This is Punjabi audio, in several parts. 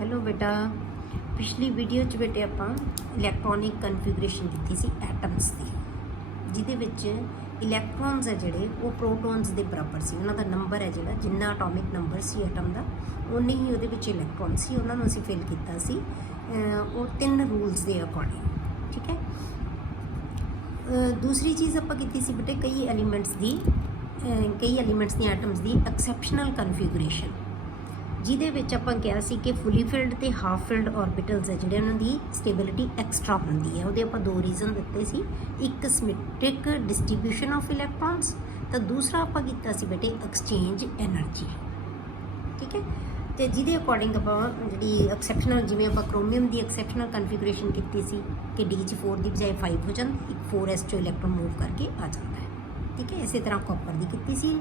हेलो बेटा, पिछली वीडियो च बेटे ਆਪਾਂ ਇਲੈਕਟ੍ਰੋਨਿਕ ਕਨਫੀਗਰੇਸ਼ਨ ਕੀਤੀ ਸੀ ਐਟਮਸ ਦੀ, ਜਿਹਦੇ ਵਿੱਚ ਇਲੈਕਟ੍ਰੋਨਸ ਹੈ ਜਿਹੜੇ ਉਹ ਪ੍ਰੋਟੋਨਸ ਦੇ ਬਰਾਬਰ ਸੀ। ਉਹਨਾਂ ਦਾ ਨੰਬਰ ਹੈ ਜਿਹੜਾ ਜਿੰਨਾ ਐਟੋਮਿਕ ਨੰਬਰ ਸੀ ਐਟਮ ਦਾ ਉਨੇ ਹੀ ਉਹਦੇ ਵਿੱਚ ਇਲੈਕਟ੍ਰੋਨ ਸੀ। ਉਹਨਾਂ ਨੂੰ ਅਸੀਂ ਫਿਲ ਕੀਤਾ ਸੀ ਉਹ ਤਿੰਨ ਰੂਲਸ ਦੇ ਅਕੋਰਡਿੰਗ। ਠੀਕ ਹੈ। ਦੂਸਰੀ ਚੀਜ਼ ਆਪਾਂ ਕੀਤੀ ਸੀ ਬੇਟੇ ਕਈ ਐਲੀਮੈਂਟਸ ਦੀਆਂ ਐਟਮਸ ਦੀ ਐਕਸੈਪਸ਼ਨਲ ਕਨਫੀਗਰੇਸ਼ਨ, ਜਿਹਦੇ ਵਿੱਚ ਆਪਾਂ ਕਿਹਾ ਸੀ ਕਿ ਫੁੱਲੀ ਫਿਲਡ ਤੇ ਹਾਫ ਫਿਲਡ ਔਰਬਿਟਲਸ ਹੈ ਜਿਹੜੇ ਉਹਨਾਂ ਦੀ ਸਟੇਬਿਲਿਟੀ ਐਕਸਟਰਾ ਹੁੰਦੀ ਹੈ। ਉਹਦੇ ਆਪਾਂ ਦੋ ਰੀਜ਼ਨ ਦਿੱਤੇ ਸੀ, ਇੱਕ ਸਿਮੈਟ੍ਰਿਕ ਡਿਸਟ੍ਰੀਬਿਊਸ਼ਨ ਆਫ ਇਲੈਕਟ੍ਰੋਨਸ ਤਾਂ ਦੂਸਰਾ ਆਪਾਂ ਕੀਤਾ ਸੀ ਬੇਟੇ ਐਕਸਚੇਂਜ ਐਨਰਜੀ। ਠੀਕ ਹੈ। ਤੇ ਜਿਹਦੇ ਅਕੋਰਡਿੰਗ ਆਪਾਂ ਜਿਹੜੀ ਐਕਸੈਪਸ਼ਨਲ, ਜਿਵੇਂ ਆਪਾਂ ਕ੍ਰੋਮੀਅਮ ਦੀ ਐਕਸੈਪਸ਼ਨਲ ਕਨਫੀਗਰੇਸ਼ਨ ਕੀਤੀ ਸੀ ਕਿ ਡੀ 'ਚ 4 ਦੀ ਬਜਾਏ 5 ਹੋ ਜਾਂਦਾ, ਇੱਕ 4s 'ਚੋਂ ਇਲੈਕਟ੍ਰੋਨ ਮੂਵ ਕਰਕੇ ਆ ਜਾਂਦਾ ਹੈ। ਠੀਕ ਹੈ। ਇਸੇ ਤਰ੍ਹਾਂ ਕਾਪਰ ਦੀ ਕੀਤੀ ਸੀ,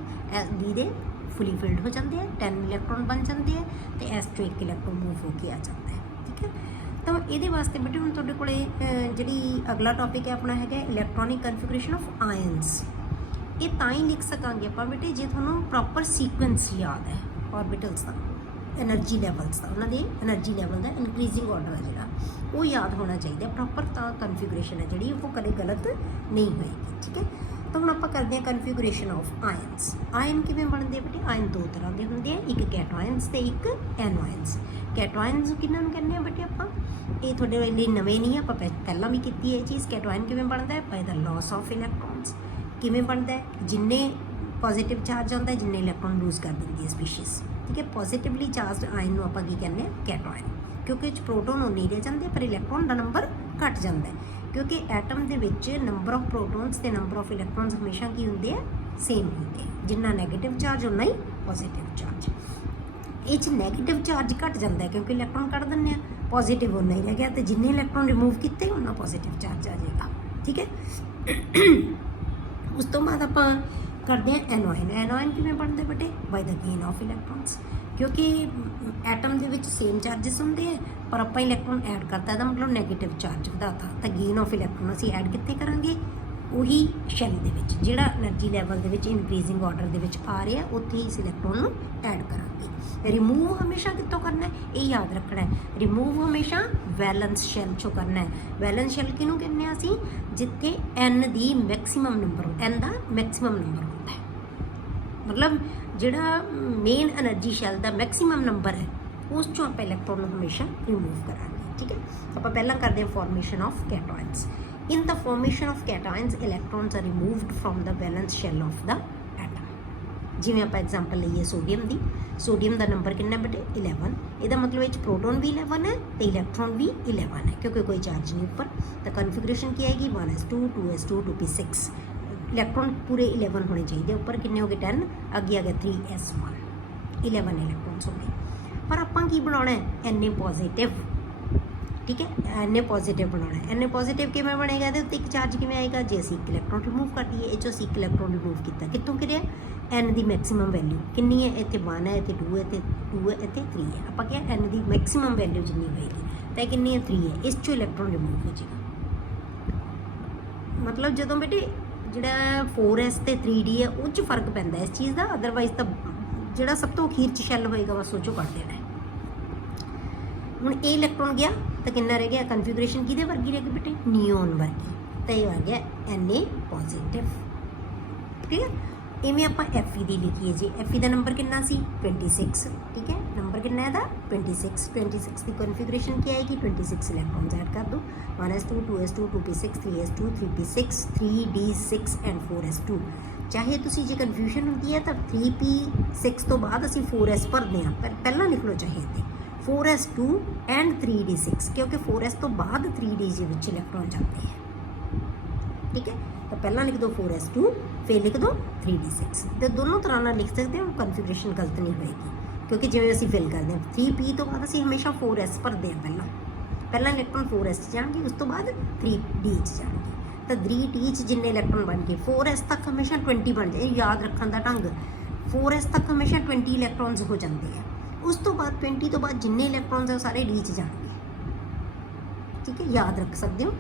ਡੀ ਦੇ ਫੁੱਲੀ ਫਿਲਡ ਹੋ ਜਾਂਦੇ ਆ, 10 ਇਲੈਕਟ੍ਰੋਨ ਬਣ ਜਾਂਦੇ ਆ ਤੇ ਐਸ 'ਚੋਂ ਇੱਕ ਇਲੈਕਟ੍ਰੋਨ ਮੂਵ ਹੋ ਕੇ ਆ ਜਾਂਦਾ ਹੈ। ਠੀਕ ਹੈ। ਤਾਂ ਇਹਦੇ ਵਾਸਤੇ ਬੇਟੇ ਹੁਣ ਤੁਹਾਡੇ ਕੋਲੇ ਜਿਹੜੀ ਅਗਲਾ ਟੌਪਿਕ ਹੈ ਆਪਣਾ ਹੈਗਾ ਇਲੈਕਟ੍ਰੋਨਿਕ ਕਨਫੀਗਰੇਸ਼ਨ ਆਫ ਆਇਨਸ। ਇਹ ਤਾਂ ਹੀ ਲਿਖ ਸਕਾਂਗੇ ਆਪਾਂ ਬੇਟੇ ਜੇ ਤੁਹਾਨੂੰ ਪ੍ਰੋਪਰ ਸੀਕੁਐਂਸ ਯਾਦ ਹੈ ਔਰਬਿਟਲਸ ਦਾ, ਐਨਰਜੀ ਲੈਵਲਸ ਦਾ, ਉਹਨਾਂ ਦੇ ਐਨਰਜੀ ਲੈਵਲ ਦਾ ਇਨਕਰੀਜ਼ਿੰਗ ਆਰਡਰ ਹੈ ਜਿਹੜਾ ਉਹ ਯਾਦ ਹੋਣਾ ਚਾਹੀਦਾ ਪ੍ਰੋਪਰ, ਤਾਂ ਕਨਫੀਗਰੇਸ਼ਨ ਹੈ ਜਿਹੜੀ ਉਹ ਕਦੇ ਗਲਤ ਨਹੀਂ ਹੋਏਗੀ। ਠੀਕ ਹੈ। ਤਾਂ ਹੁਣ ਆਪਾਂ ਕਰਦੇ ਹਾਂ ਕਨਫੀਗਰੇਸ਼ਨ ਆਫ ਆਇਨਸ। ਆਇਨ ਕਿਵੇਂ ਬਣਦੇ ਬੇਟੇ? ਆਇਨ ਦੋ ਤਰ੍ਹਾਂ ਦੇ ਹੁੰਦੇ ਆ, ਇੱਕ ਕੈਟਾਇਨਸ ਤੇ ਇੱਕ ਐਨੋਇਨਸ। ਕੈਟਾਇਨਸ ਕਿਹਨਾਂ ਨੂੰ ਕਹਿੰਦੇ ਆ ਬੇਟੇ ਆਪਾਂ? ਇਹ ਤੁਹਾਡੇ ਲਈ ਨਵੇਂ ਨਹੀਂ, ਆਪਾਂ ਪਹਿਲਾਂ ਵੀ ਕੀਤੀ ਇਹ ਚੀਜ਼। ਕੈਟਾਇਨ ਕਿਵੇਂ ਬਣਦਾ ਹੈ? ਬਾਈ ਦਾ ਲਾਸ ਆਫ ਇਲੈਕਟ੍ਰੋਨਸ। ਕਿਵੇਂ ਬਣਦਾ ਹੈ? ਜਿੰਨੇ ਪੋਜ਼ਿਟਿਵ ਚਾਰਜ ਆਉਂਦਾ ਜਿੰਨੇ ਇਲੈਕਟ੍ਰੋਨ ਲੂਜ਼ ਕਰ ਦਿੰਦੀ ਹੈ ਸਪੀਸ਼ੀਜ਼। ਠੀਕ ਹੈ। ਪੋਜ਼ਿਟਿਵਲੀ ਚਾਰਜਡ ਆਇਨ ਨੂੰ ਆਪਾਂ ਕੀ ਕਹਿੰਦੇ ਹਾਂ? ਕੈਟਾਇਨ, ਕਿਉਂਕਿ ਇਹ 'ਚ ਪ੍ਰੋਟੋਨ ਉਨੇ ਰਹਿ ਜਾਂਦੇ ਪਰ ਇਲੈਕਟ੍ਰੋਨ ਦਾ ਨੰਬਰ ਘੱਟ ਜਾਂਦਾ ਹੈ, ਕਿਉਂਕਿ ਐਟਮ ਦੇ ਵਿੱਚ ਨੰਬਰ ਆਫ ਪ੍ਰੋਟੋਨਸ ਤੇ ਨੰਬਰ ਆਫ ਇਲੈਕਟ੍ਰੋਨਸ ਹਮੇਸ਼ਾ ਕੀ ਹੁੰਦੇ ਆ? ਸੇਮ ਹੁੰਦੇ ਆ। ਜਿੰਨਾ ਨੈਗੇਟਿਵ ਚਾਰਜ ਉਨਾ ਹੀ ਪੋਜ਼ਿਟਿਵ ਚਾਰਜ। ਇਹ 'ਚ ਨੈਗੇਟਿਵ ਚਾਰਜ ਘੱਟ ਜਾਂਦਾ ਹੈ ਕਿਉਂਕਿ ਇਲੈਕਟ੍ਰੋਨ ਕੱਢ ਦਿੰਦੇ ਆ, ਪੋਜ਼ਿਟਿਵ ਉਨਾ ਹੀ ਰਹਿ ਗਿਆ ਤੇ ਜਿੰਨੇ ਇਲੈਕਟ੍ਰੋਨ ਰਿਮੂਵ ਕੀਤੇ ਉਨਾ ਪੋਜ਼ਿਟਿਵ ਚਾਰਜ ਆ ਜਾਏਗਾ। ਠੀਕ ਹੈ। ਉਸ ਤੋਂ ਬਾਅਦ ਆਪਾਂ ਕਰਦੇ ਹਾਂ ਐਨੋਇਨ। ਐਨੋਇਨ ਕਿਵੇਂ ਬਣਦੇ ਬੇਟੇ? ਬਾਈ ਦਾ ਗੇਨ ਆਫ ਇਲੈਕਟ੍ਰੋਨਸ, ਕਿਉਂਕਿ ਐਟਮ ਦੇ ਵਿੱਚ ਸੇਮ ਚਾਰਜਸ ਹੁੰਦੇ ਆ ਪਰ ਆਪਾਂ ਇਲੈਕਟ੍ਰੋਨ ਐਡ ਕਰਤਾ, ਇਹਦਾ ਮਤਲਬ ਨੈਗੇਟਿਵ ਚਾਰਜ ਵਧਾਤਾ, ਤਾਂ ਗੇਨ ਆਫ ਇਲੈਕਟ੍ਰੋਨ ਅਸੀਂ ਐਡ ਕਿੱਥੇ ਕਰਾਂਗੇ? ਉਹੀ ਸ਼ੈਲ ਦੇ ਵਿੱਚ, ਜਿਹੜਾ ਐਨਰਜੀ ਲੈਵਲ ਦੇ ਵਿੱਚ ਇਨਕਰੀਜ਼ਿੰਗ ਆਰਡਰ ਦੇ ਵਿੱਚ ਆ ਰਿਹਾ ਉੱਥੇ ਹੀ ਇਸ ਇਲੈਕਟ੍ਰੋਨ ਨੂੰ ਐਡ ਕਰਾਂਗੇ। ਰਿਮੂਵ ਹਮੇਸ਼ਾ ਕਿੱਥੋਂ ਕਰਨਾ ਹੈ? ਇਹ ਯਾਦ ਰੱਖਣਾ ਹੈ, ਰਿਮੂਵ ਹਮੇਸ਼ਾ ਵੈਲੈਂਸ ਸ਼ੈਲ 'ਚੋਂ ਕਰਨਾ ਹੈ। ਵੈਲੈਂਸ ਸ਼ੈਲ ਕਿਹਨੂੰ ਕਹਿੰਦੇ ਆ ਅਸੀਂ? ਜਿੱਥੇ n ਦੀ ਮੈਕਸਿਮਮ ਨੰਬਰ, n ਦਾ ਮੈਕਸਿਮਮ ਨੰਬਰ ਹੁੰਦਾ ਹੈ, ਮਤਲਬ ਜਿਹੜਾ ਮੇਨ ਐਨਰਜੀ ਸ਼ੈਲ ਦਾ ਮੈਕਸਿਮਮ ਨੰਬਰ ਹੈ ਉਸ 'ਚੋਂ ਆਪਾਂ ਇਲੈਕਟ੍ਰੋਨ ਨੂੰ ਹਮੇਸ਼ਾ ਰਿਮੂਵ ਕਰਾਂਗੇ। ਠੀਕ ਹੈ। ਆਪਾਂ ਪਹਿਲਾਂ ਕਰਦੇ ਹਾਂ formation of cations. In the formation of cations, electrons are removed from the valence shell of the atom. ਜਿਵੇਂ ਆਪਾਂ ਐਗਜ਼ਾਮਪਲ ਲਈਏ ਸੋਡੀਅਮ ਦੀ, ਸੋਡੀਅਮ ਦਾ ਨੰਬਰ ਕਿੰਨਾ ਬੇਟੇ? 11। ਇਹਦਾ ਮਤਲਬ ਇਹ 'ਚ ਪ੍ਰੋਟੋਨ ਵੀ 11 ਹੈ ਤੇ ਇਲੈਕਟ੍ਰੋਨ ਵੀ 11 ਹੈ ਕਿਉਂਕਿ ਕੋਈ ਚਾਰਜ ਨਹੀਂ ਉੱਪਰ। ਤਾਂ ਕਨਫੀਗਰੇਸ਼ਨ ਕੀ ਆਏਗੀ? 1s2 2s2 2p6। ਇਲੈਕਟ੍ਰੋਨ ਪੂਰੇ 11 ਹੋਣੇ ਚਾਹੀਦੇ, ਉੱਪਰ ਕਿੰਨੇ ਹੋ ਗਏ? 10, ਅੱਗੇ ਆ ਗਿਆ 3s1, 11 ਇਲੈਕਟ੍ਰੋਨਸ ਹੋ ਗਏ। ਪਰ ਆਪਾਂ ਕੀ ਬਣਾਉਣਾ ਹੈ? Na positive. ਠੀਕ ਹੈ। Na ਪੋਜ਼ਿਟਿਵ ਬਣਾਉਣਾ ਹੈ। Na ਪੋਜ਼ਿਟਿਵ ਕਿਵੇਂ ਬਣੇਗਾ? ਇਹਦੇ ਉੱਤੇ ਇੱਕ ਚਾਰਜ ਕਿਵੇਂ ਆਏਗਾ? ਜੇ ਅਸੀਂ ਇੱਕ ਇਲੈਕਟ੍ਰੋਨ ਰਿਮੂਵ ਕਰ ਦਈਏ, ਇਹ 'ਚੋਂ ਅਸੀਂ ਇੱਕ ਇਲੈਕਟ੍ਰੋਨ ਰਿਮੂਵ ਕੀਤਾ, ਕਿੱਥੋਂ ਕਰਿਆ? n ਦੀ ਮੈਕਸਿਮਮ ਵੈਲਿਊ ਕਿੰਨੀ ਹੈ? ਇੱਥੇ 1 ਹੈ, ਇੱਥੇ 2 ਹੈ, ਇੱਥੇ 2 ਹੈ, ਇੱਥੇ 3 ਹੈ। ਆਪਾਂ ਕਿਹਾ n ਦੀ ਮੈਕਸਿਮਮ ਵੈਲਿਊ ਜਿੰਨੀ ਹੋਏਗੀ ਤਾਂ ਇਹ ਕਿੰਨੀ ਹੈ? 3 ਹੈ। ਇਸ 'ਚੋਂ ਇਲੈਕਟ੍ਰੋਨ ਰਿਮੂਵ ਹੋ ਜਾਏਗਾ। ਮਤਲਬ ਜਦੋਂ ਬੇਟੇ ਜਿਹੜਾ 4s ਤੇ 3d ਹੈ ਉਹ 'ਚ ਫਰਕ ਪੈਂਦਾ ਇਸ ਚੀਜ਼ ਦਾ, ਅਦਰਵਾਈਜ਼ ਤਾਂ ਜਿਹੜਾ ਸਭ ਤੋਂ ਅਖੀਰ 'ਚ ਸ਼ੈਲ ਹੋਏਗਾ ਬਸ ਉਹ 'ਚੋਂ ਕੱਢ ਦੇਣਾ ਹੈ। ਹੁਣ ਇਹ ਇਲੈਕਟ੍ਰੋਨ ਗਿਆ ਤਾਂ ਕਿੰਨਾ ਰਹਿ ਗਿਆ? ਕਨਫੀਗਰੇਸ਼ਨ ਕਿਹਦੇ ਵਰਗੀ ਰਹਿ ਗਈ ਬੇਟੇ? ਨਿਓਨ ਵਰਗੀ, ਤਾਂ ਇਹ ਆ ਗਿਆ Na ਪੋਜ਼ਿਟਿਵ। ਠੀਕ ਹੈ। ਇਵੇਂ ਆਪਾਂ Fe ਦੀ ਲਿਖੀਏ ਜੀ। Fe ਦਾ ਨੰਬਰ ਕਿੰਨਾ ਸੀ? 26। ਠੀਕ ਹੈ। ਨੰਬਰ ਕਿੰਨਾ ਇਹਦਾ? 26 ਦੀ ਕਨਫੀਗਰੇਸ਼ਨ ਕੀ ਆਏਗੀ? 26 ਇਲੈਕਟ੍ਰੋਨਸ ਐਡ ਕਰ ਦਿਓ, 1s2 2s2 2p6 3s2 3p6 3d6 and 4s2। ਚਾਹੇ ਤੁਸੀਂ ਜੇ ਕਨਫਿਊਜ਼ਨ ਹੁੰਦੀ ਹੈ ਤਾਂ 3p6 ਤੋਂ ਬਾਅਦ ਅਸੀਂ 4s ਭਰਦੇ ਹਾਂ, ਪਰ ਪਹਿਲਾਂ ਲਿਖ ਲਓ ਚਾਹੇ ਇੱਥੇ 4s2 ਐਂਡ 3d6, ਕਿਉਂਕਿ 4s ਤੋਂ ਬਾਅਦ 3d ਦੇ ਵਿੱਚ ਇਲੈਕਟ੍ਰੋਨ ਜਾਂਦੇ ਹੈ। ਠੀਕ ਹੈ। ਤਾਂ ਪਹਿਲਾਂ ਲਿਖ ਦਿਓ 4s2, ਫਿਰ ਲਿਖ ਦਿਓ 3d6, ਤੇ ਦੋਨੋਂ ਤਰ੍ਹਾਂ ਨਾਲ ਲਿਖ ਸਕਦੇ ਹੋ, ਕਨਫੀਗਰੇਸ਼ਨ ਗਲਤ ਨਹੀਂ ਹੋਏਗੀ ਕਿਉਂਕਿ ਜਿਵੇਂ ਅਸੀਂ ਫਿਲ ਕਰਦੇ ਹਾਂ 3p ਤੋਂ ਬਾਅਦ ਅਸੀਂ ਹਮੇਸ਼ਾ 4s ਭਰਦੇ ਹਾਂ। ਪਹਿਲਾਂ ਇਲੈਕਟ੍ਰੋਨ 4s 'ਚ ਜਾਣਗੇ, ਉਸ ਤੋਂ ਬਾਅਦ 3d 'ਚ ਜਾਣਗੇ। ਤਾਂ 3d 'ਚ ਜਿੰਨੇ ਇਲੈਕਟ੍ਰੋਨ ਬਣ ਗਏ 4s ਤੱਕ ਹਮੇਸ਼ਾ 20 ਬਣ ਜਾਏ। ਯਾਦ ਰੱਖਣ ਦਾ ਢੰਗ, 4s ਤੱਕ ਹਮੇਸ਼ਾ 20 ਇਲੈਕਟ੍ਰੋਨਸ ਹੋ ਜਾਂਦੇ ਆ। ਉਸ ਤੋਂ ਬਾਅਦ 20 ਤੋਂ ਬਾਅਦ ਜਿੰਨੇ ਇਲੈਕਟ੍ਰੋਨਸ ਆ ਉਹ ਸਾਰੇ d 'ਚ ਜਾਣਗੇ। ਠੀਕ ਹੈ। ਯਾਦ ਰੱਖ ਸਕਦੇ ਹੋ।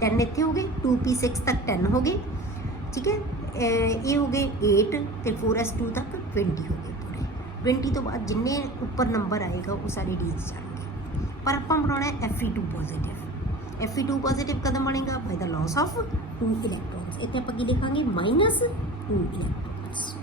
10 ਇੱਥੇ ਹੋ ਗਏ, 2p6 ਤੱਕ 10 ਹੋ ਗਏ। ਠੀਕ ਹੈ। ਇਹ ਹੋ ਗਏ 8 ਤੇ 4s2 ਤੱਕ 20 ਹੋ ਗਏ ਪੂਰੇ। 20 ਤੋਂ ਬਾਅਦ ਜਿੰਨੇ ਉੱਪਰ ਨੰਬਰ ਆਏਗਾ ਉਹ ਸਾਰੇ d 'ਚ ਜਾਣਗੇ। पर ਆਪਾਂ ਬਣਾਉਣਾ ਹੈ Fe2 ਪੋਜ਼ਿਟਿਵ। Fe2 ਪੋਜ਼ਿਟਿਵ ਕਦੋਂ ਬਣੇਗਾ? ਬਾਈ ਦਾ ਲਾਸ ਆਫ 2 ਇਲੈਕਟ੍ਰੋਨਸ। ਇੱਥੇ ਆਪਾਂ ਕੀ ਲਿਖਾਂਗੇ? Minus 2 electrons.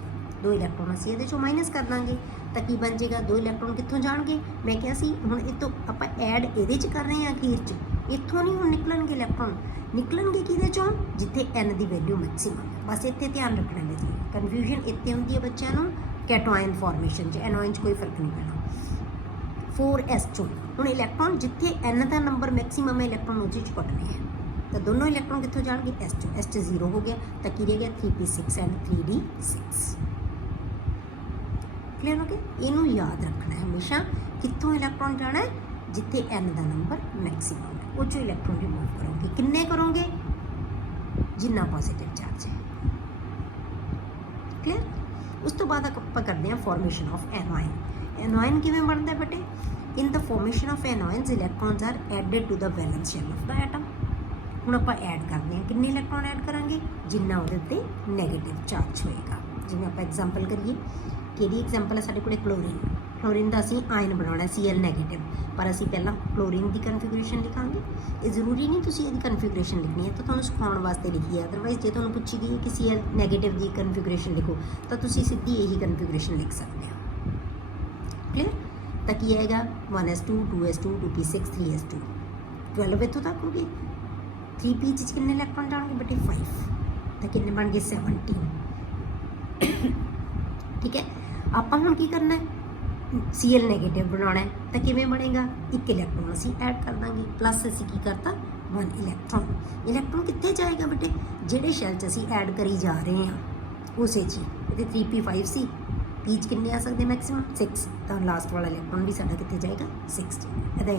2 ਇਲੈਕਟ੍ਰੋਨ ਅਸੀਂ ਇਹਦੇ ਚੋਂ ਮਾਈਨਸ ਕਰ ਦਾਂਗੇ ਤਾਂ ਕੀ ਬਣ ਜਾਏਗਾ? 2 ਇਲੈਕਟ੍ਰੋਨ ਕਿੱਥੋਂ ਜਾਣਗੇ? ਮੈਂ ਕਿਹਾ ਸੀ ਹੁਣ ਇਹ ਤੋਂ ਆਪਾਂ ਐਡ ਇਹਦੇ 'ਚ ਕਰ ਰਹੇ ਹਾਂ ਅਖੀਰ 'ਚ, ਇੱਥੋਂ ਨਹੀਂ ਹੁਣ ਨਿਕਲਣਗੇ ਇਲੈਕਟ੍ਰੋਨ, ਨਿਕਲਣਗੇ ਕਿਹਦੇ ਚੋਂ? ਜਿੱਥੇ n ਦੀ ਵੈਲਿਊ ਮੈਕਸਿਮਮ ਹੈ। ਬਸ ਇੱਥੇ ਧਿਆਨ ਰੱਖਣਾ ਹੈ ਜੀ, ਕਨਫਿਊਜ਼ਨ ਇੱਥੇ ਹੁੰਦੀ ਹੈ ਬੱਚਿਆਂ ਨੂੰ ਕੈਟਾਇਨ ਫਾਰਮੇਸ਼ਨ 'ਚ, ਐਨੋਇਨ 'ਚ ਕੋਈ ਫਰਕ ਨਹੀਂ ਪੈਣਾ। 4s ਚੋਂ ਹੁਣ ਇਲੈਕਟ੍ਰੋਨ ਜਿੱਥੇ n ਦਾ ਨੰਬਰ ਮੈਕਸਿਮਮ ਹੈ ਇਲੈਕਟ੍ਰੋਨ ਉਹ 'ਚ ਕੱਟਣੇ ਹੈ, ਤਾਂ ਦੋਨੋਂ ਇਲੈਕਟ੍ਰੋਨ ਕਿੱਥੋਂ ਜਾਣਗੇ? s 'ਚ। s 'ਚ 0 ਹੋ ਗਿਆ ਤਾਂ ਕੀ ਰਹਿ ਗਿਆ? 3p6 and 3d6। ਕਲੀਅਰ ਹੋ ਗਿਆ? ਇਹਨੂੰ ਯਾਦ ਰੱਖਣਾ ਹੈ ਹਮੇਸ਼ਾ, ਕਿੱਥੋਂ ਇਲੈਕਟ੍ਰੋਨ ਜਾਣਾ ਹੈ? ਜਿੱਥੇ n ਦਾ ਨੰਬਰ ਮੈਕਸਿਮਮ ਹੈ ਉਹ 'ਚੋਂ ਇਲੈਕਟ੍ਰੋਨ ਰਿਮੂਵ ਕਰੋਗੇ। ਕਿੰਨੇ ਕਰੋਗੇ? ਜਿੰਨਾ ਪੋਜ਼ਿਟਿਵ ਚਾਰਜ ਹੈ। ਕਲੀਅਰ? ਉਸ ਤੋਂ ਬਾਅਦ ਆਪਾਂ ਕਰਦੇ ਹਾਂ ਫਾਰਮੇਸ਼ਨ ਆਫ ਐਨੋਇਨ। ਐਨੋਇਨ ਕਿਵੇਂ ਬਣਦਾ ਬੇਟੇ? In the formation of anions electrons are added to the valence shell of the atom. ਹੁਣ ਆਪਾਂ ਐਡ ਕਰਦੇ ਹਾਂ, ਕਿੰਨੇ ਇਲੈਕਟ੍ਰੋਨ ਐਡ ਕਰਾਂਗੇ? ਜਿੰਨਾ ਉਹਦੇ ਉੱਤੇ ਨੈਗੇਟਿਵ ਚਾਰਜ ਹੋਏਗਾ। ਜਿਵੇਂ ਆਪਾਂ ਐਗਜ਼ਾਮਪਲ ਕਰੀਏ, ਕਿਹੜੀ ਐਗਜ਼ਾਮਪਲ ਹੈ ਸਾਡੇ ਕੋਲ? ਕਲੋਰੀਨ। ਕਲੋਰੀਨ ਦਾ ਅਸੀਂ ਆਇਨ ਬਣਾਉਣਾ Cl ਨੈਗੇਟਿਵ, ਪਰ ਅਸੀਂ ਪਹਿਲਾਂ ਕਲੋਰੀਨ ਦੀ ਕਨਫੀਗਰੇਸ਼ਨ ਲਿਖਾਂਗੇ। ਇਹ ਜ਼ਰੂਰੀ ਨਹੀਂ ਤੁਸੀਂ ਇਹਦੀ ਕਨਫੀਗਰੇਸ਼ਨ ਲਿਖਣੀ ਹੈ, ਤਾਂ ਤੁਹਾਨੂੰ ਸਿਖਾਉਣ ਵਾਸਤੇ ਲਿਖੀ ਹੈ। ਅਦਰਵਾਈਜ਼ ਜੇ ਤੁਹਾਨੂੰ ਪੁੱਛੀ ਗਈ ਕਿ Cl ਨੈਗੇਟਿਵ ਦੀ ਕਨਫੀਗਰੇਸ਼ਨ ਲਿਖੋ ਤਾਂ ਤੁਸੀਂ ਸਿੱਧੀ ਇਹੀ ਕਨਫੀਗਰੇਸ਼ਨ ਲਿਖ ਸਕਦੇ ਹੋ। ਕਲੀਅਰ? ਤਾਂ ਕੀ ਆਏਗਾ? 1s2 2s2 2p6 3s2 12 ਇੱਥੋਂ ਤੱਕ ਹੋ ਗਈ। 3p 'ਚ ਕਿੰਨੇ ਇਲੈਕਟ੍ਰੋਨ ਜਾਣਗੇ ਬੇਟੇ? 5। ਤਾਂ ਕਿੰਨੇ ਬਣ ਗਏ? 17। ਠੀਕ ਹੈ, ਆਪਾਂ ਹੁਣ ਕੀ ਕਰਨਾ ਹੈ? Cl ਨੈਗੇਟਿਵ ਬਣਾਉਣਾ ਹੈ ਤਾਂ ਕਿਵੇਂ ਬਣੇਗਾ? 1 ਇਲੈਕਟ੍ਰੋਨ ਅਸੀਂ ਐਡ ਕਰ ਦਾਂਗੇ, ਪਲੱਸ ਅਸੀਂ ਕੀ ਕਰਤਾ? 1 ਇਲੈਕਟ੍ਰੋਨ। ਇਲੈਕਟ੍ਰੋਨ ਕਿੱਥੇ ਜਾਏਗਾ ਬੇਟੇ? ਜਿਹੜੇ ਸ਼ੈਲ 'ਚ ਅਸੀਂ ਐਡ ਕਰੀ ਜਾ ਰਹੇ ਹਾਂ ਉਸੇ 'ਚ। ਇਹਦੇ 3p5 ਸੀ, p 'ਚ ਕਿੰਨੇ ਆ ਸਕਦੇ ਮੈਕਸਿਮਮ? 6। ਤਾਂ ਲਾਸਟ ਵਾਲਾ ਇਲੈਕਟ੍ਰੋਨ ਵੀ ਸਾਡਾ ਕਿੱਥੇ ਜਾਏਗਾ? 6 'ਚ। ਇਹਦਾ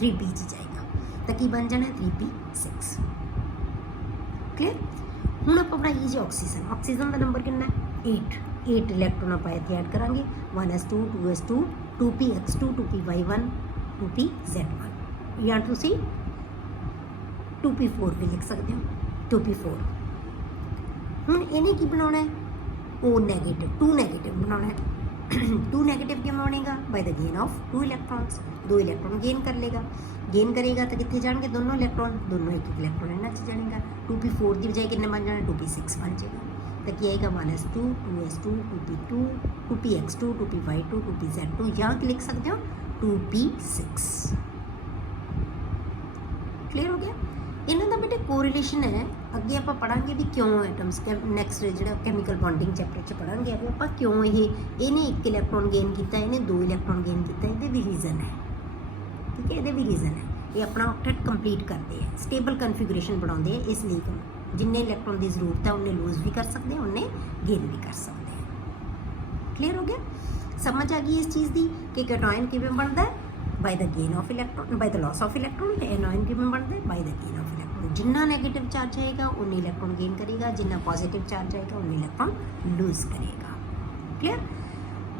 3p 'ਚ ਜਾਏਗਾ ਤਾਂ ਕੀ ਬਣ ਜਾਣਾ? 3p6। ਕਲੀਅਰ? ਹੁਣ ਆਪਾਂ ਬਣਾਈਏ ਜੀ ਆਕਸੀਜਨ। ਆਕਸੀਜਨ ਦਾ ਨੰਬਰ ਕਿੰਨਾ ਹੈ? 8। 8 ਇਲੈਕਟ੍ਰੋਨ ਆਪਾਂ ਇੱਥੇ ਐਡ ਕਰਾਂਗੇ। 1s2 2s2 2px2 2py1 2pz1 ਜਾਂ ਤੁਸੀਂ 2p4 ਵੀ ਲਿਖ ਸਕਦੇ ਹੋ। 2p4। ਹੁਣ ਇਹਨੇ ਕੀ ਬਣਾਉਣਾ ਹੈ? O ਨੈਗੇਟਿਵ, 2 ਨੈਗੇਟਿਵ ਬਣਾਉਣਾ ਹੈ। 2 ਨੈਗੇਟਿਵ ਕਿਵੇਂ ਬਣੇਗਾ? By the gain of 2 electrons. 2 electron gain ਕਰ ਲੇਗਾ। ਗੇਨ ਕਰੇਗਾ ਤਾਂ ਕਿੱਥੇ ਜਾਣਗੇ? ਦੋਨੋਂ ਇਲੈਕਟ੍ਰੋਨ, ਦੋਨੋਂ ਇੱਕ ਇਲੈਕਟ੍ਰੋਨ ਇਹਨਾਂ 'ਚ ਜਾਣੇਗਾ। 2p4 ਦੀ ਬਜਾਏ ਕਿੰਨੇ ਬਣ ਜਾਣਾ? 2p6 ਬਣ ਜਾਏਗਾ। ਤਾਂ ਕੀ ਆਏਗਾ? 1s2 2s2 2p2 2px2 2py2 2pz2 ਜਾਂ ਕੀ ਲਿਖ ਸਕਦੇ ਹੋ? 2p6। ਕਲੀਅਰ ਹੋ ਗਿਆ? ਇਹਨਾਂ ਦਾ ਬੇਟੇ ਕੋਰਿਲੇਸ਼ਨ ਹੈ। ਅੱਗੇ ਆਪਾਂ ਪੜਾਂਗੇ ਵੀ ਕਿਉਂ ਐਟਮਸ, ਨੈਕਸਟ ਜਿਹੜਾ ਕੈਮੀਕਲ ਬੌਂਡਿੰਗ ਚੈਪਟਰ 'ਚ ਪੜਾਂਗੇ ਉਹ ਆਪਾਂ ਕਿਉਂ ਇਹਨੇ 1 ਇਲੈਕਟ੍ਰੋਨ ਗੇਨ ਕੀਤਾ, ਇਹਨੇ 2 ਇਲੈਕਟ੍ਰੋਨ ਗੇਨ ਕੀਤਾ, ਇਹਦੇ ਵੀ ਰੀਜ਼ਨ ਹੈ। ਠੀਕ ਹੈ, ਇਹਦੇ ਵੀ ਰੀਜ਼ਨ ਹੈ। ਇਹ ਆਪਣਾ ਆਕਟੇਟ ਕੰਪਲੀਟ ਕਰਦੇ ਆ, ਸਟੇਬਲ ਕਨਫੀਗਰੇਸ਼ਨ ਬਣਾਉਂਦੇ ਆ, ਇਸ ਲਈ ਜਿੰਨੇ ਇਲੈਕਟ੍ਰੋਨ ਦੀ ਜ਼ਰੂਰਤ ਹੈ ਉਹਨੇ ਲੂਜ਼ ਵੀ ਕਰ ਸਕਦੇ ਆ, ਉਹਨੇ ਗੇਨ ਵੀ ਕਰ ਸਕਦੇ ਆ। ਕਲੀਅਰ ਹੋ ਗਿਆ? ਸਮਝ ਆ ਗਈ ਇਸ ਚੀਜ਼ ਦੀ ਕਿ ਕੈਟਾਇਨ ਕਿਵੇਂ ਬਣਦਾ ਹੈ? By the gain of electron, by the loss of electron. ਤੇ ਐਨੋਇਨ ਕਿਵੇਂ ਬਣਦਾ ਹੈ? By the gain of electron. ਜਿੰਨਾ ਨੈਗੇਟਿਵ ਚਾਰਜ ਆਏਗਾ ਉਨੇ ਇਲੈਕਟ੍ਰੋਨ ਗੇਨ ਕਰੇਗਾ, ਜਿੰਨਾ ਪੋਜ਼ਿਟਿਵ ਚਾਰਜ ਆਏਗਾ ਉਨੇ ਇਲੈਕਟ੍ਰੋਨ ਲੂਜ਼ ਕਰੇਗਾ। ਕਲੀਅਰ?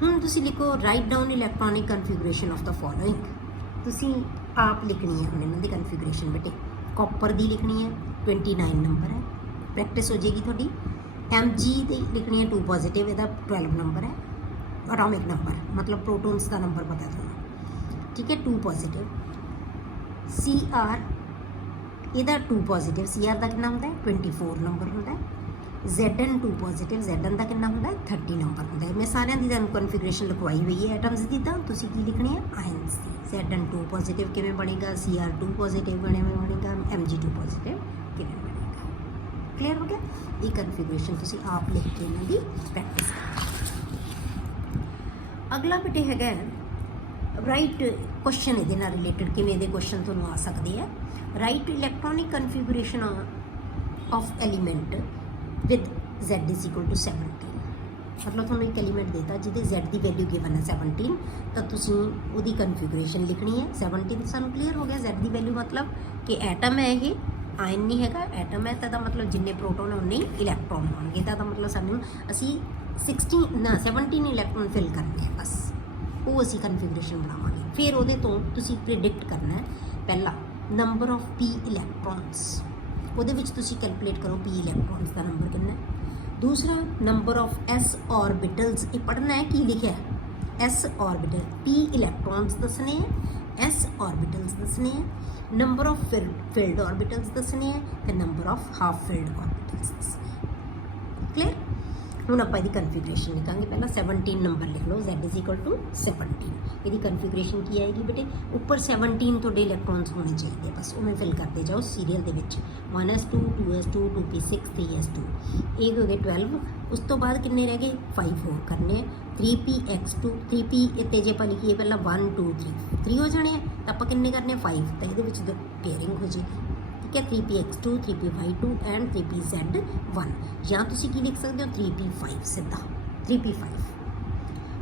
ਹੁਣ ਤੁਸੀਂ ਲਿਖੋ right down electronic configuration of the following. ਤੁਸੀਂ ਆਪ ਲਿਖਣੀ ਹੈ ਹੁਣ ਇਹਨਾਂ ਦੀ ਕਨਫੀਗਰੇਸ਼ਨ ਬੇਟੇ। ਕਾਪਰ ਦੀ ਲਿਖਣੀ ਹੈ 29 ਨੰਬਰ ਹੈ, ਪ੍ਰੈਕਟਿਸ ਹੋ ਜਾਏਗੀ ਤੁਹਾਡੀ। Mg ਦੀ ਲਿਖਣੀ ਹੈ 2 ਪੋਜ਼ਿਟਿਵ, ਇਹਦਾ 12 ਨੰਬਰ ਹੈ, ਅਟੋਮਿਕ ਨੰਬਰ ਮਤਲਬ ਪ੍ਰੋਟੋਨਸ ਦਾ ਨੰਬਰ ਪਤਾ ਤੁਹਾਨੂੰ। ਠੀਕ ਹੈ, 2 ਪੋਜ਼ਿਟਿਵ। Cr ਇਹਦਾ 2 ਪੋਜ਼ਿਟਿਵ, Cr ਦਾ ਕਿੰਨਾ ਹੁੰਦਾ ਹੈ? 24 ਨੰਬਰ ਹੁੰਦਾ ਹੈ। Zn 2 ਪੋਜ਼ਿਟਿਵ, Zn ਦਾ ਕਿੰਨਾ ਹੁੰਦਾ ਹੈ? 30 ਨੰਬਰ ਹੁੰਦਾ ਹੈ। ਮੈਂ ਸਾਰਿਆਂ ਦੀ ਤੁਹਾਨੂੰ ਕਨਫੀਗਰੇਸ਼ਨ ਲਿਖਵਾਈ ਹੋਈ ਹੈ ਐਟਮਸ ਦੀ, ਤਾਂ ਤੁਸੀਂ ਕੀ ਲਿਖਣੀ ਹੈ? ਆਇਨਸ ਦੀ। Zn 2 ਪੋਜ਼ਿਟਿਵ ਕਿਵੇਂ ਬਣੇਗਾ? Cr 2 ਪੋਜ਼ਿਟਿਵ ਬਣੇਗਾ। Mg 2 ਪੋਜ਼ਿਟਿਵ ਕਿਵੇਂ ਬਣੇਗਾ? ਕਲੀਅਰ ਹੋ ਗਿਆ? ਇਹ ਕਨਫੀਗਰੇਸ਼ਨ ਤੁਸੀਂ ਆਪ ਲਿਖ ਕੇ ਇਹਨਾਂ ਦੀ ਪ੍ਰੈਕਟਿਸ ਕਰੋ। ਅਗਲਾ ਬੇਟੇ ਹੈਗਾ ਰਾਈਟ ਕੁਐਸਚਨ, ਇਹਦੇ ਨਾਲ ਰਿਲੇਟਡ ਕਿਵੇਂ ਇਹਦੇ ਕੁਐਸਚਨ ਤੁਹਾਨੂੰ ਆ ਸਕਦੇ ਆ। Right electronic configuration of element with Z is equal to 17। ਮਤਲਬ ਤੁਹਾਨੂੰ ਇੱਕ ਐਲੀਮੈਂਟ ਦੇਤਾ ਜਿਹਦੇ Z ਦੀ ਵੈਲਿਊ ਗਿਵਨ ਹੈ 17, ਤਾਂ ਤੁਸੀਂ ਉਹਦੀ ਕਨਫੀਗਰੇਸ਼ਨ ਲਿਖਣੀ ਹੈ 17। ਸਾਨੂੰ ਕਲੀਅਰ ਹੋ ਗਿਆ Z ਦੀ ਵੈਲਿਊ ਮਤਲਬ ਕਿ ਐਟਮ ਹੈ, ਇਹ ਆਇਨ ਨਹੀਂ ਹੈਗਾ, ਐਟਮ ਹੈ, ਤਾਂ ਇਹਦਾ ਮਤਲਬ ਜਿੰਨੇ ਪ੍ਰੋਟੋਨ ਹੈ ਉਨੇ ਇਲੈਕਟ੍ਰੋਨ ਹੋਣਗੇ। ਤਾਂ ਮਤਲਬ ਸਾਨੂੰ ਅਸੀਂ 17 ਇਲੈਕਟ੍ਰੋਨ ਫਿਲ ਕਰਨੇ ਹੈ ਬਸ, ਉਹ ਅਸੀਂ ਕਨਫੀਗਰੇਸ਼ਨ ਬਣਾਵਾਂਗੇ। ਫਿਰ ਉਹਦੇ ਤੋਂ ਤੁਸੀਂ ਪ੍ਰੀਡਿਕਟ ਕਰਨਾ ਹੈ ਪਹਿਲਾ ਨੰਬਰ ਆਫ p ਇਲੈਕਟ੍ਰੋਨਸ, ਉਹਦੇ ਵਿੱਚ ਤੁਸੀਂ ਕੈਲਕੂਲੇਟ ਕਰੋ p ਇਲੈਕਟ੍ਰੋਨਸ ਦਾ ਨੰਬਰ ਕਿੰਨਾ ਹੈ। ਦੂਸਰਾ ਨੰਬਰ ਆਫ s ऑर्बिटल्स, ਇਹ ਪੜ੍ਹਨਾ ਹੈ ਕੀ ਲਿਖਿਆ ਹੈ s ऑर्बिटल, p ਇਲੈਕਟ੍ਰੋਨਸ ਦੱਸਣੇ ਹੈ, s ऑर्बिटल्स दसने हैं, नंबर ऑफ फिल्ड ऑर्बिटल्स दसने हैं ते number of half filled orbitals दसने हैं। क्लियर। ਹੁਣ ਆਪਾਂ ਇਹਦੀ ਕਨਫੀਗਰੇਸ਼ਨ ਲਿਖਾਂਗੇ। ਪਹਿਲਾਂ 17 ਨੰਬਰ ਲਿਖ ਲਓ, z = 17। ਇਹਦੀ ਕਨਫੀਗਰੇਸ਼ਨ ਕੀ ਆਏਗੀ ਬੇਟੇ, ਉੱਪਰ 17 ਤੁਹਾਡੇ ਇਲੈਕਟ੍ਰੋਨਸ ਹੋਣੇ ਚਾਹੀਦੇ, ਬਸ ਉਵੇਂ ਫਿਲ ਕਰਦੇ ਜਾਓ ਸੀਰੀਅਲ ਦੇ ਵਿੱਚ। 1s2 2s2 2p6 3s2, ਇਹ ਹੋ ਗਏ 12। ਉਸ ਤੋਂ ਬਾਅਦ ਕਿੰਨੇ ਰਹਿ ਗਏ 5 ਹੋਰ ਕਰਨੇ, 3px2 3p ਇੱਥੇ ਜੇ ਆਪਾਂ ਲਿਖੀਏ ਪਹਿਲਾਂ 1 2 3 ਹੋ ਜਾਣੇ ਆ, ਤਾਂ ਆਪਾਂ ਕਿੰਨੇ ਕਰਨੇ 5, ਤਾਂ ਇਹਦੇ ਵਿੱਚ ਪੇਅਰਿੰਗ ਹੋ ਜਾਏਗੀ। ठीक है, 3px2 3py2 एंड 3pz1, ਜਾਂ ਤੁਸੀਂ ਕੀ ਲਿਖ ਸਕਦੇ ਹੋ 3p5 ਸਿੱਧਾ 3p5।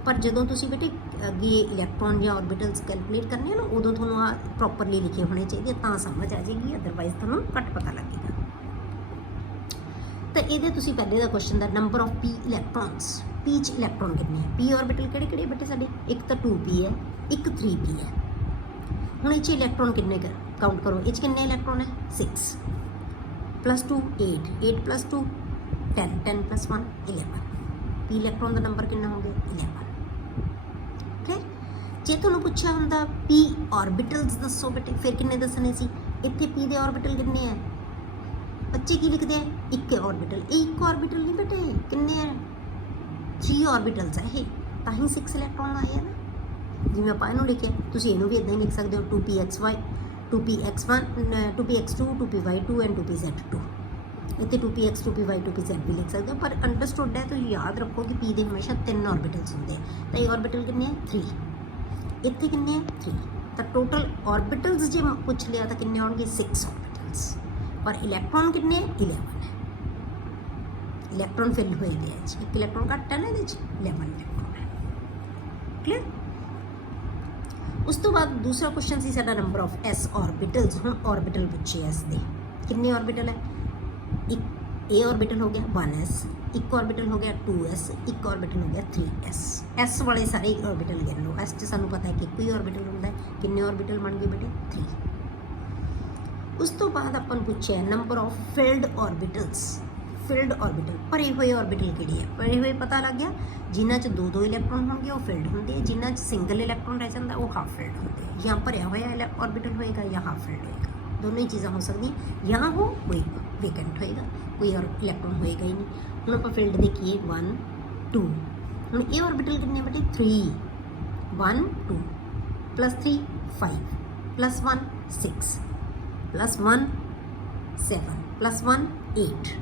ਪਰ ਜਦੋਂ ਤੁਸੀਂ ਬੇਟੇ ਅੱਗੇ ਇਲੈਕਟ੍ਰੋਨ ਜਾਂ ਆਰਬਿਟਲਸ ਕੈਲਕੂਲੇਟ ਕਰਨੇ ਆ ਨਾ, ਉਦੋਂ ਤੁਹਾਨੂੰ ਆ ਪ੍ਰੋਪਰਲੀ ਲਿਖੇ ਹੋਣੇ ਚਾਹੀਦੇ, ਤਾਂ ਸਮਝ ਆ ਜਾਏਗੀ, ਅਦਰਵਾਈਜ਼ ਤੁਹਾਨੂੰ ਘੱਟ ਪਤਾ ਲੱਗੇਗਾ। ਤਾਂ ਇਹਦੇ ਤੁਸੀਂ ਪਹਿਲੇ ਦਾ ਕੁਐਸਚਨ ਦਾ number of p electrons, p ਚ ਇਲੈਕਟ੍ਰੋਨ ਕਿੰਨੇ ਆ, p ਆਰਬਿਟਲ ਕਿਹੜੇ ਕਿਹੜੇ ਬੇਟੇ ਸਾਡੇ, ਇੱਕ ਤਾਂ 2p ਹੈ, ਇੱਕ 3p ਹੈ। ਹੁਣ ਇਹ 'ਚ ਇਲੈਕਟ੍ਰੋਨ ਕਿੰਨੇ ਕਾਊਂਟ ਕਰੋ, ਇਹ 'ਚ ਕਿੰਨੇ ਇਲੈਕਟ੍ਰੋਨ ਹੈ 6 + 2 8 8 + 2 10 10 + 1 11। p ਇਲੈਕਟ੍ਰੋਨ ਦਾ ਨੰਬਰ ਕਿੰਨਾ ਹੋ ਗਿਆ 11। ਠੀਕ। ਜੇ ਤੁਹਾਨੂੰ ਪੁੱਛਿਆ ਹੁੰਦਾ p ਆਰਬਿਟਲਸ ਦੱਸੋ ਬੇਟੇ, ਫਿਰ ਕਿੰਨੇ ਦੱਸਣੇ ਸੀ, ਇੱਥੇ p ਦੇ ਆਰਬਿਟਲ ਕਿੰਨੇ ਹੈ, ਬੱਚੇ ਕੀ ਲਿਖਦੇ ਆ ਇੱਕ ਆਰਬਿਟਲ, ਇਹ ਇੱਕ ਆਰਬਿਟਲ ਨਹੀਂ ਬੇਟੇ, ਕਿੰਨੇ ਹੈ 3 ਆਰਬਿਟਲਸ ਹੈ ਇਹ, ਤਾਂ ਹੀ 6 ਇਲੈਕਟ੍ਰੋਨ ਆਏ ਆ ਨਾ। ਜਿਵੇਂ ਆਪਾਂ ਇਹਨੂੰ ਲਿਖਿਆ, ਤੁਸੀਂ ਇਹਨੂੰ ਵੀ ਇਦਾਂ ਹੀ ਲਿਖ ਸਕਦੇ ਹੋ 2pxy 2px1 2px2 2py2 and 2pz2। ਇੱਥੇ 2px 2py 2pz ਵੀ ਲਿਖ ਸਕਦੇ ਹੋ, ਪਰ ਅੰਡਰਸਟੂਡ ਹੈ ਤੁਸੀਂ ਯਾਦ ਰੱਖੋ ਕਿ p ਦੇ ਹਮੇਸ਼ਾ 3 ਆਰਬਿਟਲਸ ਹੁੰਦੇ ਆ, ਤਾਂ ਇਹ ਆਰਬਿਟਲ ਕਿੰਨੇ ਹੈ 3, ਇੱਥੇ ਕਿੰਨੇ ਹੈ 3, ਤਾਂ ਟੋਟਲ ਆਰਬਿਟਲਸ ਜੇ ਪੁੱਛ ਲਿਆ ਤਾਂ ਕਿੰਨੇ ਆਉਣਗੇ 6 ਆਰਬਿਟਲਸ, ਪਰ ਇਲੈਕਟ੍ਰੋਨ ਕਿੰਨੇ 11 ਹੈ। ਇਲੈਕਟ੍ਰੋਨ ਫਿਲ ਹੋਏ ਗਏ ਜੀ, ਇੱਕ ਇਲੈਕਟ੍ਰੋਨ ਘੱਟ ਹੈ ਨਾ ਇਹਦੇ 'ਚ, 11 ਇਲੈਕਟ੍ਰੋਨ ਹੈ। ਕਲੀਅਰ। ਉਸ ਤੋਂ ਬਾਅਦ ਦੂਸਰਾ ਕੁਐਸਚਨ ਸੀ ਸਾਡਾ ਨੰਬਰ ਆਫ s ਆਰਬਿਟਲਸ। ਹੁਣ ਆਰਬਿਟਲ ਪੁੱਛੇ s ਦੇ ਕਿੰਨੇ ਆਰਬਿਟਲ ਹੈ, ਇੱਕ a ਆਰਬਿਟਲ ਹੋ ਗਿਆ 1s, ਇੱਕ ਆਰਬਿਟਲ ਹੋ ਗਿਆ 2s, ਇੱਕ ਆਰਬਿਟਲ ਹੋ ਗਿਆ 3s। s ਵਾਲੇ ਸਾਰੇ ਆਰਬਿਟਲ ਗਿਣ ਲਓ, s 'ਚ ਸਾਨੂੰ ਪਤਾ ਹੈ ਕਿ ਕੋਈ ਆਰਬਿਟਲ ਹੁੰਦਾ ਹੈ, ਕਿੰਨੇ ਆਰਬਿਟਲ ਬਣ ਗਏ ਬੇਟੇ 3। ਉਸ ਤੋਂ ਬਾਅਦ ਆਪਾਂ ਨੂੰ ਪੁੱਛਿਆ number of filled orbitals. Filled orbital ਭਰੇ ਹੋਏ ਆਰਬਿਟਲ ਕਿਹੜੇ ਆ, ਭਰੇ ਹੋਏ ਪਤਾ ਲੱਗ ਗਿਆ, ਜਿਨ੍ਹਾਂ 'ਚ 2 ਇਲੈਕਟ੍ਰੋਨ ਹੋਣਗੇ ਉਹ ਫਿਲਡ ਹੁੰਦੇ ਆ, ਜਿਨ੍ਹਾਂ 'ਚ ਸਿੰਗਲ ਇਲੈਕਟ੍ਰੋਨ ਰਹਿ ਜਾਂਦਾ ਉਹ ਹਾਫ ਫਿਲਡ ਹੁੰਦੇ ਆ, ਜਾਂ ਭਰਿਆ ਹੋਇਆ ਆਰਬਿਟਲ ਹੋਏਗਾ ਜਾਂ ਹਾਫ ਫਿਲਡ ਹੋਏਗਾ, ਦੋਨੋਂ ਹੀ ਚੀਜ਼ਾਂ ਹੋ ਸਕਦੀਆਂ, ਜਾਂ ਉਹ ਹੋਏਗਾ ਵੇਕੈਂਟ ਹੋਏਗਾ, ਕੋਈ ਔਰ ਇਲੈਕਟ੍ਰੋਨ ਹੋਏਗਾ ਹੀ ਨਹੀਂ। ਹੁਣ ਆਪਾਂ ਫਿਲਡ ਦੇਖੀਏ 1 2, ਹੁਣ ਇਹ ਆਰਬਿਟਲ ਕਿੰਨੇ ਬੇਟੇ 3 1 2 +3 5 +1 6 +1 7 +1 8।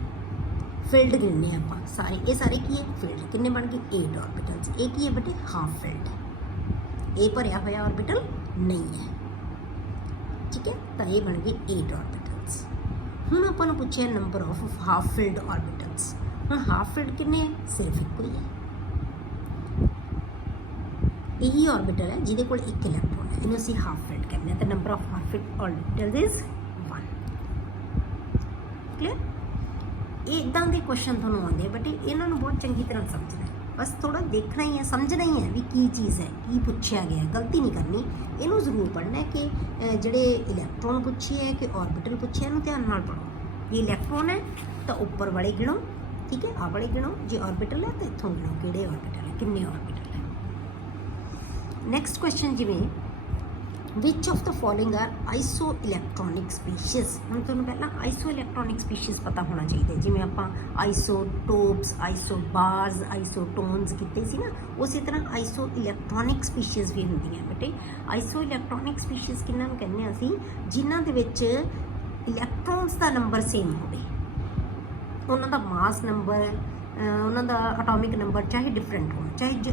ਫਿਲਡ ਗਿਣਨੇ ਆਪਾਂ ਸਾਰੇ, ਇਹ ਸਾਰੇ ਕੀ ਹੈ ਫਿਲਡ, ਕਿੰਨੇ ਬਣ ਗਏ 8 ਆਰਬਿਟਲਸ। ਇਹ ਕੀ ਹੈ ਬੇਟੇ ਹਾਫ ਫਿਲਡ ਹੈ, ਇਹ ਭਰਿਆ ਹੋਇਆ ਆਰਬਿਟਲ ਨਹੀਂ ਹੈ, ਠੀਕ ਹੈ, ਤਾਂ ਇਹ ਬਣ ਗਏ 8 ਆਰਬਿਟਲਸ। ਹੁਣ ਆਪਾਂ ਨੂੰ ਪੁੱਛਿਆ ਨੰਬਰ ਆਫ ਹਾਫ ਫਿਲਡ ਆਰਬਿਟਲਸ। ਹੁਣ ਹਾਫ ਫਿਲਡ ਕਿੰਨੇ ਹੈ, ਸਿਰਫ ਇੱਕੋ ਹੀ ਹੈ, ਇਹੀ ਆਰਬਿਟਲ ਹੈ ਜਿਹਦੇ ਕੋਲ ਇੱਕ ਇਲੈਕਟ੍ਰੋਨ ਹੈ, ਇਹਨੂੰ ਅਸੀਂ ਹਾਫ ਫਿਲਡ ਕਹਿੰਦੇ ਹਾਂ, ਤਾਂ number of half filled orbitals is 1। Clear. ਇੱਦਾਂ ਦੇ ਕੁਐਸਚਨ ਤੁਹਾਨੂੰ ਆਉਂਦੇ ਬਟ ਇਹਨਾਂ ਨੂੰ ਬਹੁਤ ਚੰਗੀ ਤਰ੍ਹਾਂ ਸਮਝਣਾ, ਬਸ ਥੋੜਾ ਦੇਖਣਾ ਹੀ ਹੈ, ਸਮਝਣਾ ਹੀ ਹੈ ਵੀ ਕੀ ਚੀਜ਼ ਹੈ, ਕੀ ਪੁੱਛਿਆ ਗਿਆ, ਗਲਤੀ ਨਹੀਂ ਕਰਨੀ, ਇਹਨੂੰ ਜ਼ਰੂਰ ਪੜ੍ਹਨਾ ਹੈ ਕਿ ਜਿਹੜੇ ਇਲੈਕਟ੍ਰੋਨ ਪੁੱਛੇ ਹੈ ਕਿ ਆਰਬਿਟਲ ਪੁੱਛਿਆ, ਇਹਨੂੰ ਧਿਆਨ ਨਾਲ ਪੜ੍ਹੋ। ਇਹ ਇਲੈਕਟ੍ਰੋਨ ਹੈ ਤਾਂ ਉੱਪਰ ਵਾਲੇ ਗਿਣੋ, ਠੀਕ ਹੈ, ਆਹ ਵਾਲੇ ਗਿਣੋ, ਜੇ ਆਰਬਿਟਲ ਹੈ ਤਾਂ ਇੱਥੋਂ ਗਿਣੋ ਕਿਹੜੇ ਆਰਬਿਟਲ ਹੈ, ਕਿੰਨੇ ਆਰਬਿਟਲ ਹੈ। ਨੈਕਸਟ ਕੁਐਸਚਨ ਜਿਵੇਂ which of the following are isoelectronic species। ਹੁਣ ਤੁਹਾਨੂੰ ਪਹਿਲਾਂ ਆਈਸੋਇਲੈਕਟ੍ਰੋਨਿਕ ਸਪੀਸ਼ੀਜ਼ ਪਤਾ ਹੋਣਾ ਚਾਹੀਦਾ, ਜਿਵੇਂ ਆਪਾਂ ਆਈਸੋਟੋਪਸ ਆਈਸੋਬਾਰਸ ਆਈਸੋਟੋਨਸ ਕੀਤੇ ਸੀ ਨਾ, ਉਸੇ ਤਰ੍ਹਾਂ ਆਈਸੋਇਲੈਕਟ੍ਰੋਨਿਕ ਸਪੀਸ਼ੀਜ਼ ਵੀ ਹੁੰਦੀਆਂ ਬੇਟੇ। ਆਈਸੋਇਲੈਕਟ੍ਰੋਨਿਕ ਸਪੀਸ਼ੀਜ਼ ਕਿਹਨਾਂ ਨੂੰ ਕਹਿੰਦੇ ਹਾਂ ਅਸੀਂ, ਜਿਨ੍ਹਾਂ ਦੇ ਵਿੱਚ ਇਲੈਕਟ੍ਰੋਨਸ ਦਾ ਨੰਬਰ ਸੇਮ ਹੋਵੇ, ਉਹਨਾਂ ਦਾ ਮਾਸ ਨੰਬਰ ਉਹਨਾਂ ਦਾ ਅਟੋਮਿਕ ਨੰਬਰ ਚਾਹੇ ਡਿਫਰੈਂਟ ਹੋਣ, ਚਾਹੇ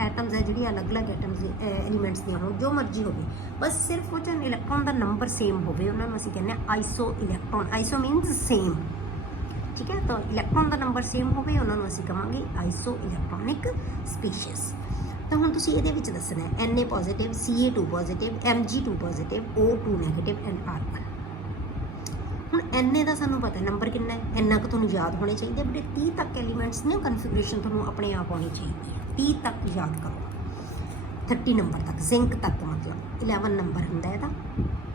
ਐਟਮਸ ਹੈ ਜਿਹੜੀ ਅਲੱਗ-ਅਲੱਗ ਐਟਮਸ ਐਲੀਮੈਂਟਸ ਦੀਆਂ ਹੋਣ, ਜੋ ਮਰਜ਼ੀ ਹੋਵੇ, ਬਸ ਸਿਰਫ ਉਹ 'ਚ ਇਲੈਕਟ੍ਰੋਨ ਦਾ ਨੰਬਰ ਸੇਮ ਹੋਵੇ, ਉਹਨਾਂ ਨੂੰ ਅਸੀਂ ਕਹਿੰਦੇ ਹਾਂ ਆਈਸੋ ਇਲੈਕਟ੍ਰੋਨ। ਆਈਸੋ ਮੀਨਸ ਸੇਮ, ਠੀਕ ਹੈ, ਤਾਂ ਇਲੈਕਟ੍ਰੋਨ ਦਾ ਨੰਬਰ ਸੇਮ ਹੋਵੇ, ਉਹਨਾਂ ਨੂੰ ਅਸੀਂ ਕਹਾਂਗੇ ਆਈਸੋ ਇਲੈਕਟ੍ਰੋਨਿਕ ਸਪੀਸ਼ੀਜ਼। ਤਾਂ ਹੁਣ ਤੁਸੀਂ ਇਹਦੇ ਵਿੱਚ ਦੱਸਣਾ ਹੈ Na positive, Ca2 positive, Mg2 positive, O2 negative and R1। ਹੁਣ Na ਦਾ ਸਾਨੂੰ ਪਤਾ ਨੰਬਰ ਕਿੰਨਾ ਹੈ, ਇੰਨਾ ਕੁ ਤੁਹਾਨੂੰ ਯਾਦ ਹੋਣੇ ਚਾਹੀਦੇ, ਬਟ 30 ਤੱਕ ਐਲੀਮੈਂਟਸ ਨੇ, ਕਨਫੀਗਰੇਸ਼ਨ ਤੁਹਾਨੂੰ ਆਪਣੇ ਆਪ ਆਉਣੀ ਚਾਹੀਦੀ ਹੈ, 30 ਤੱਕ ਯਾਦ ਕਰੋ, 30 ਨੰਬਰ ਤੱਕ, ਜ਼ਿੰਕ ਤੱਕ ਮਤਲਬ 11 ਨੰਬਰ ਹੁੰਦਾ ਇਹਦਾ,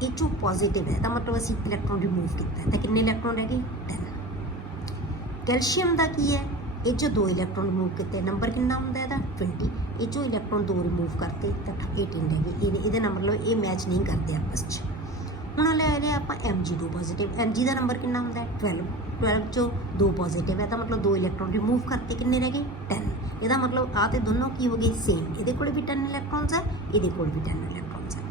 ਇਹ 'ਚੋਂ ਪੋਜ਼ੀਟਿਵ ਹੈ ਤਾਂ ਮਤਲਬ ਅਸੀਂ ਇਲੈਕਟ੍ਰੋਨ ਰਿਮੂਵ ਕੀਤਾ, ਤਾਂ ਕਿੰਨੇ ਇਲੈਕਟ੍ਰੋਨ ਰਹਿ ਗਏ 10। ਕੈਲਸ਼ੀਅਮ ਦਾ ਕੀ ਹੈ, ਇਹ 'ਚੋਂ 2 ਇਲੈਕਟ੍ਰੋਨ ਰਿਮੂਵ ਕੀਤੇ, ਨੰਬਰ ਕਿੰਨਾ ਹੁੰਦਾ ਇਹਦਾ 20। ਇਹ 'ਚੋਂ ਇਲੈਕਟ੍ਰੋਨ 2 ਰਿਮੂਵ ਕਰਤੇ ਤਾਂ 18 ਰਹਿ ਗਏ। ਇਹਦੇ ਨਾਲ ਮਤਲਬ ਇਹ ਮੈਚ ਨਹੀਂ ਕਰਦੇ ਆਪਸ 'ਚ। ਹੁਣ ਲੈ ਲਿਆ ਆਪਾਂ Mg2 ਪੋਜ਼ੀਟਿਵ। Mg ਦਾ ਨੰਬਰ ਕਿੰਨਾ ਹੁੰਦਾ ਹੈ 12। 12 ਚੋਂ 2 ਪੋਜ਼ੀਟਿਵ ਹੈ ਤਾਂ ਮਤਲਬ 2 ਇਲੈਕਟ੍ਰੋਨ ਰਿਮੂਵ ਕਰਤੇ, ਕਿੰਨੇ ਰਹਿ ਗਏ 10। ਇਹਦਾ ਮਤਲਬ ਆ ਤੇ ਦੋਨੋਂ ਕੀ ਹੋ ਗਏ ਸੇਮ, ਇਹਦੇ ਕੋਲ ਵੀ 10 ਇਲੈਕਟ੍ਰੋਨਸ ਹੈ, ਇਹਦੇ ਕੋਲ ਵੀ 10 ਇਲੈਕਟ੍ਰੋਨਸ ਹੈ।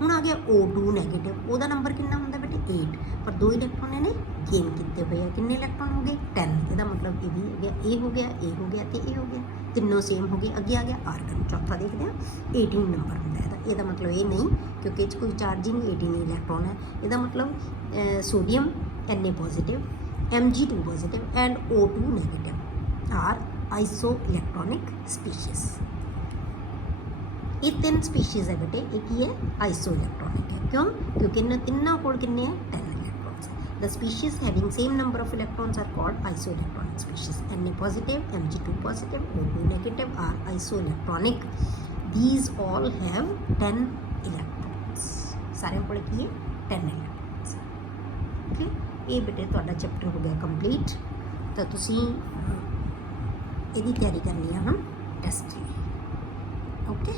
ਹੁਣ ਆ ਗਿਆ O2 ਨੈਗੇਟਿਵ, ਉਹਦਾ ਨੰਬਰ ਕਿੰਨਾ ਹੁੰਦਾ ਬੇਟੇ 8, ਪਰ 2 ਇਲੈਕਟ੍ਰੋਨ ਇਹਨੇ ਗੇਨ ਕੀਤੇ ਹੋਏ ਆ, ਕਿੰਨੇ ਇਲੈਕਟ੍ਰੋਨ ਹੋ ਗਏ 10। ਇਹਦਾ ਮਤਲਬ ਇਹ ਵੀ ਹੋ ਗਿਆ, ਇਹ ਹੋ ਗਿਆ, ਇਹ ਹੋ ਗਿਆ ਤੇ ਇਹ ਹੋ ਗਿਆ, ਤਿੰਨੋਂ ਸੇਮ ਹੋ ਗਏ। ਅੱਗੇ ਆ ਗਿਆ ਆਰਗਨ, ਚੌਥਾ ਦੇਖਦੇ ਹਾਂ 18 ਨੰਬਰ ਹੁੰਦਾ ਇਹਦਾ ਮਤਲਬ ਇਹ ਨਹੀਂ ਕਿਉਂਕਿ ਇਹ 'ਚ ਕੋਈ ਚਾਰਜਿੰਗ 18 ਇਲੈਕਟ੍ਰੋਨ ਹੈ। ਇਹਦਾ ਮਤਲਬ sodium Na positive, Mg2 positive and O2 negative are isoelectronic species. ਇਹ 3 ਸਪੀਸ਼ੀਜ਼ ਹੈ ਬੇਟੇ, ਇਹ ਕੀ ਹੈ ਆਈਸੋ ਇਲੈਕਟ੍ਰੋਨਿਕ ਹੈ। ਕਿਉਂ? ਕਿਉਂਕਿ ਇਹਨਾਂ ਤਿੰਨਾਂ ਕੋਲ ਕਿੰਨੇ ਹੈ 10 electrons. The species having same number of electrons are called isoelectronic species. Na positive, Mg2 positive, O2 negative are isoelectronic. These all have 10 electrons. ਸਾਰਿਆਂ ਕੋਲ ਕੀ ਹੈ 10 electrons. Okay? ਇਹ ਬੇਟੇ ਤੁਹਾਡਾ ਚੈਪਟਰ ਹੋ ਗਿਆ ਕੰਪਲੀਟ। ਤਾਂ ਤੁਸੀਂ ਇਹਦੀ ਤਿਆਰੀ ਕਰਨੀ ਹੈ ਹੁਣ ਟੈਸਟ ਲਈ। ਓਕੇ।